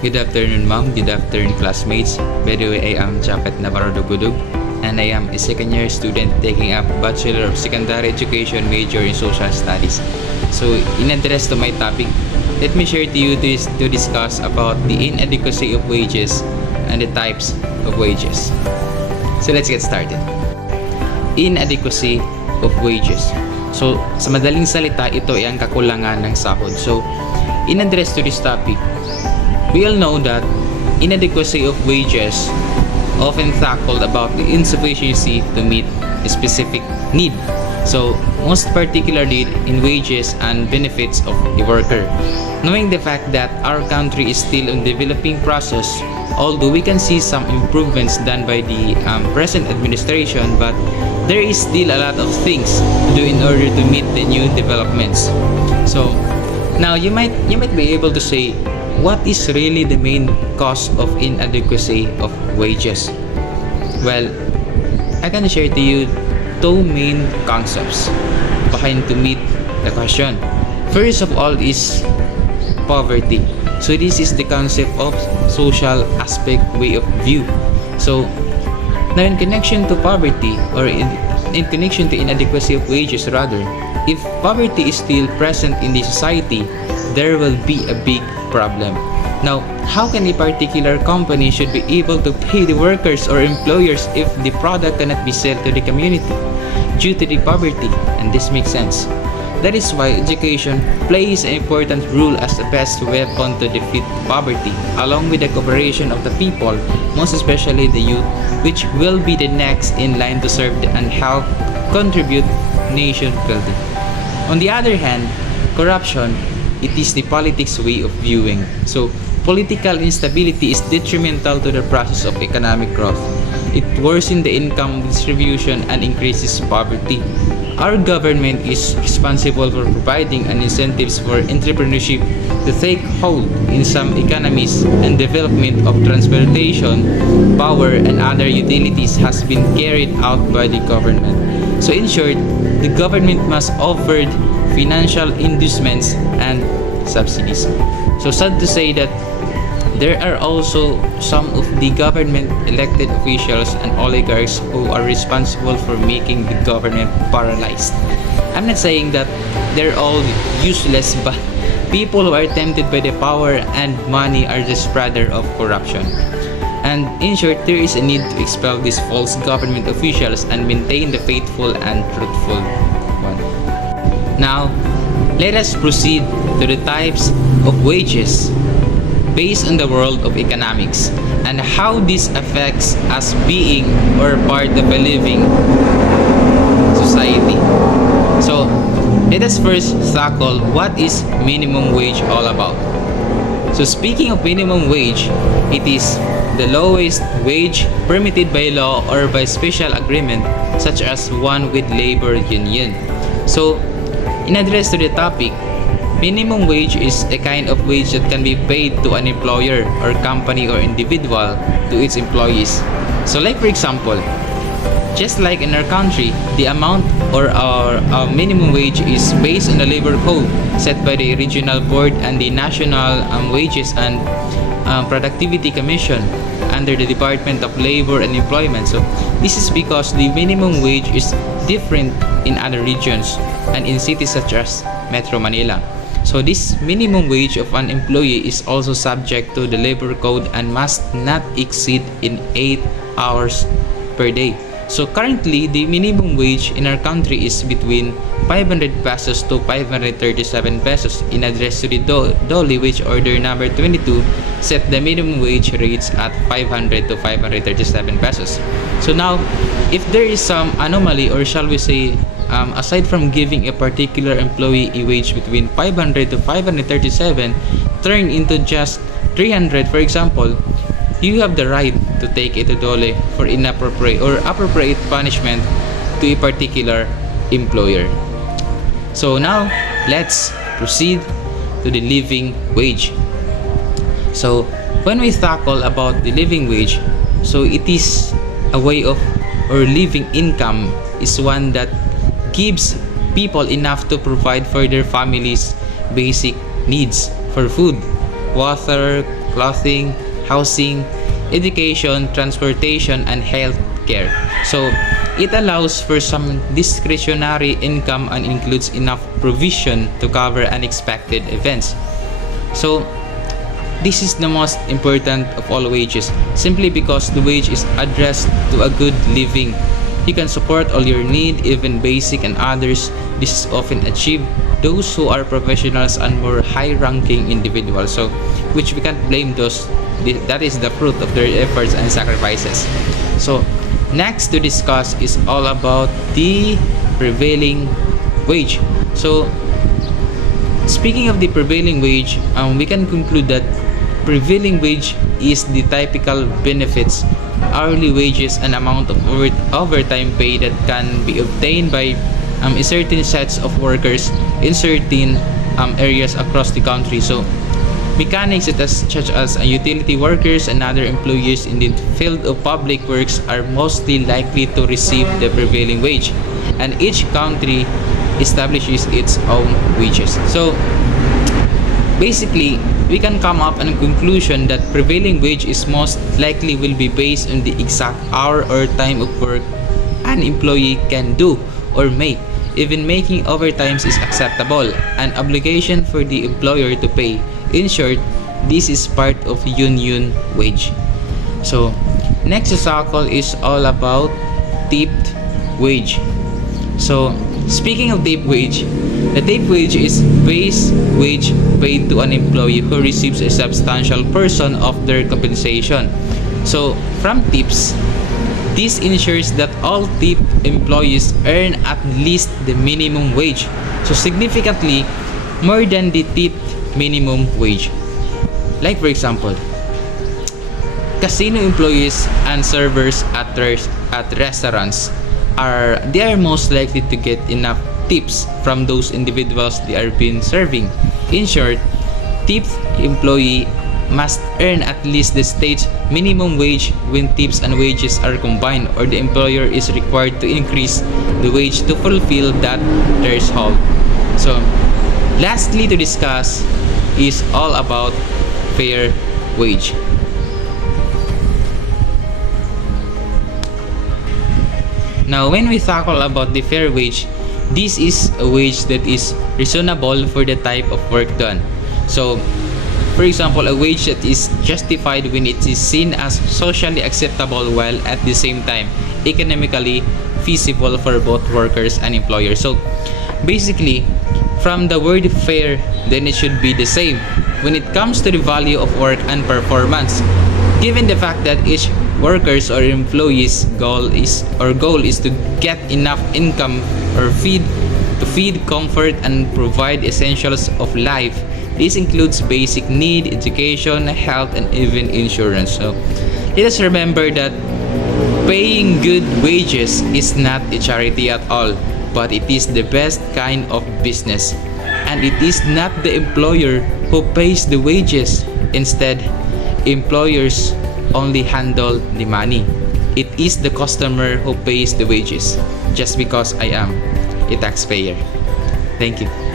Good afternoon, ma'am. Good afternoon, classmates. By the way, I am Japet Navarro Dugudug, and I am a second-year student taking up Bachelor of Secondary Education major in Social Studies. So, in address to my topic, let me share to you to discuss about the inadequacy of wages and the types of wages. So, let's get started. Inadequacy of wages. So, sa madaling salita, ito ay ang kakulangan ng sahod. So, in address to this topic, we all know that inadequacy of wages often tackled about the insufficiency to meet a specific need. So, most particularly in wages and benefits of the worker. Knowing the fact that our country is still in developing process, although we can see some improvements done by the present administration, but there is still a lot of things to do in order to meet the new developments. So, now you might be able to say, what is really the main cause of inadequacy of wages? Well, I can share to you two main concepts behind to meet the question. First of all is poverty. So this is the concept of social aspect way of view. So now in connection to poverty, or in connection to inadequacy of wages rather, if poverty is still present in the society, there will be a big problem. Now, how can a particular company should be able to pay the workers or employers if the product cannot be sold to the community due to the poverty? And this makes sense. That is why education plays an important role as the best weapon to defeat poverty, along with the cooperation of the people, most especially the youth, which will be the next in line to serve and help contribute nation building. On the other hand, corruption, it is the politics way of viewing. So, political instability is detrimental to the process of economic growth. It worsens the income distribution and increases poverty. Our government is responsible for providing an incentives for entrepreneurship to take hold in some economies, and development of transportation, power, and other utilities has been carried out by the government. So in short, the government must offer financial inducements and subsidies. So sad to say that there are also some of the government elected officials and oligarchs who are responsible for making the government paralyzed. I'm not saying that they're all useless, but people who are tempted by the power and money are the spreader of corruption. And in short, there is a need to expel these false government officials and maintain the faithful and truthful one. Now, let us proceed to the types of wages based on the world of economics and how this affects us being or part of a living society. So, let us first tackle what is minimum wage all about. So, speaking of minimum wage, it is the lowest wage permitted by law or by special agreement, such as one with labor union. So, in address to the topic, minimum wage is a kind of wage that can be paid to an employer or company or individual to its employees. So like for example, just like in our country, the amount or our minimum wage is based on the labor code set by the regional board and the National Wages and Productivity Commission under the Department of Labor and Employment. So this is because the minimum wage is different in other regions and in cities such as Metro Manila. So this minimum wage of an employee is also subject to the labor code and must not exceed in 8 hours per day. So currently, the minimum wage in our country is between 500 pesos to 537 pesos. In address to the Dole Wage Order number 22, set the minimum wage rates at 500 to 537 pesos. So now, if there is some anomaly, or shall we say, aside from giving a particular employee a wage between 500 to 537 turn into just 300, for example, you have the right to take it to Dole for inappropriate or appropriate punishment to a particular employer. So now, let's proceed to the living wage. So, when we tackle about the living wage, so it is a way of, or living income is one that gives people enough to provide for their families' basic needs for food, water, clothing, housing, education, transportation, and health care. So it allows for some discretionary income and includes enough provision to cover unexpected events. So this is the most important of all wages, simply because the wage is addressed to a good living. You can support all your need, even basic and others. This is often achieved those who are professionals and more high-ranking individuals. So, which we can't blame those. That is the fruit of their efforts and sacrifices. So, next to discuss is all about the prevailing wage. So, speaking of the prevailing wage, we can conclude that prevailing wage is the typical benefits, hourly wages, and amount of overtime pay that can be obtained by certain sets of workers in certain areas across the country. So mechanics such as utility workers and other employees in the field of public works are mostly likely to receive the prevailing wage, and each country establishes its own wages. So basically, we can come up with a conclusion that prevailing wage is most likely will be based on the exact hour or time of work an employee can do or make. Even making overtimes is acceptable, an obligation for the employer to pay. In short, this is part of union wage. So, next cycle is all about tipped wage. So, speaking of tipped wage, the tipped wage is base wage paid to an employee who receives a substantial portion of their compensation. So, from tips, this ensures that all tipped employees earn at least the minimum wage, so significantly more than the tipped minimum wage. Like for example, casino employees and servers at restaurants are most likely to get enough tips from those individuals they are being serving. In short, tipped employee must earn at least the state's minimum wage when tips and wages are combined, or the employer is required to increase the wage to fulfill that threshold. So, lastly to discuss is all about fair wage. Now, when we tackle about the fair wage, this is a wage that is reasonable for the type of work done. So, for example, a wage that is justified when it is seen as socially acceptable while at the same time economically feasible for both workers and employers. So, basically, from the word fair, then it should be the same when it comes to the value of work and performance. Given the fact that each workers or employees goal is to get enough income or feed, comfort, and provide essentials of life. This includes basic need, education, health, and even insurance. So let us remember that paying good wages is not a charity at all, but it is the best kind of business. And it is not the employer who pays the wages. Instead, employers only handle the money. It is the customer who pays the wages, just because I am a taxpayer. Thank you.